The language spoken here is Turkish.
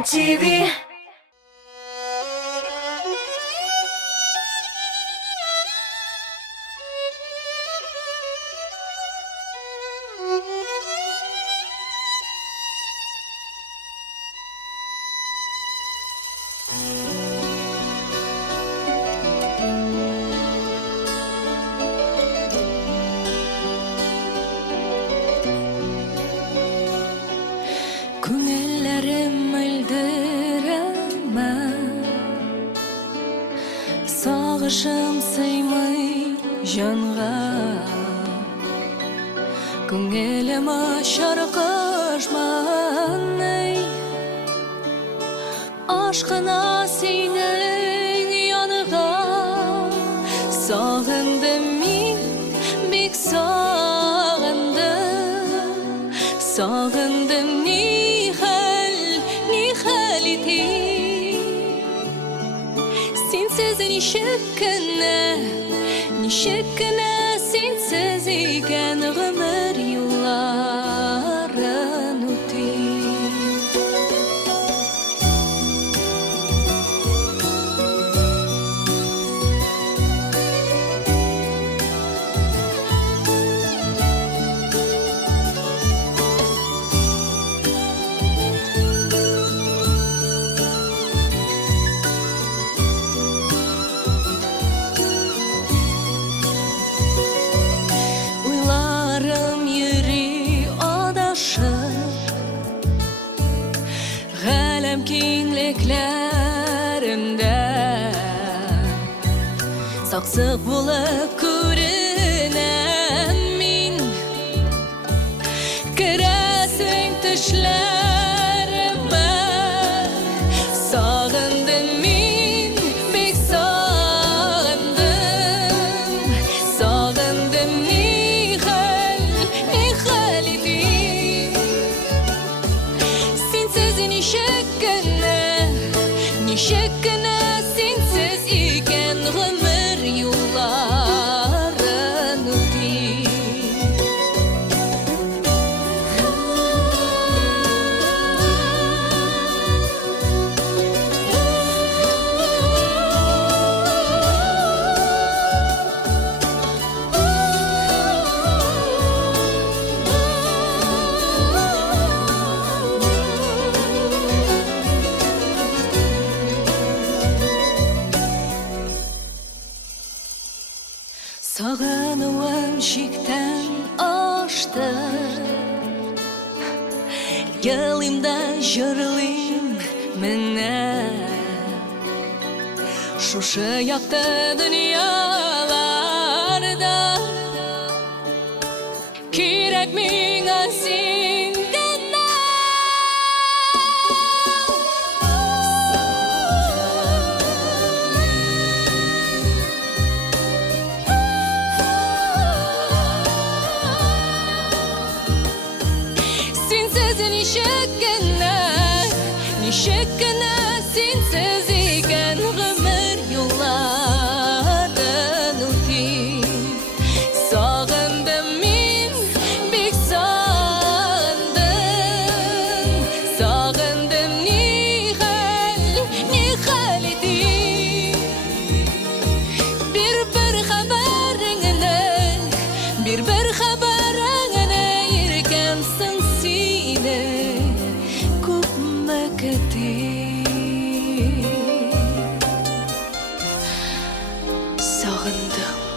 MTV. Күңелләрем элдерәмә, сагышым сыймый җанга. Күңелем ачар кышманы, ашкына синең янга. Сагындым мин, бик сагындым, сагындым Sensiz nişek kına sensiz iken ömür yılların ötü. Kinliklerimde saksık bulup görünem min, Kiresin düşlerime. Sağındım min, bek sağındım, sağındım nihal edim. Sensiz nişek kına sensiz iken ömür yılların ötü. Sağınıvam şikten aştı, yılımda jırlıyım mene. Şuşu yaktı dünyalarda, Kirek mine sin gana. Nişek kına sensiz iken ömür yılların ötü. Sağındım min, bek sağındım, sağındım nihal edim. Bir haberine yirkemsin sine Sağındım.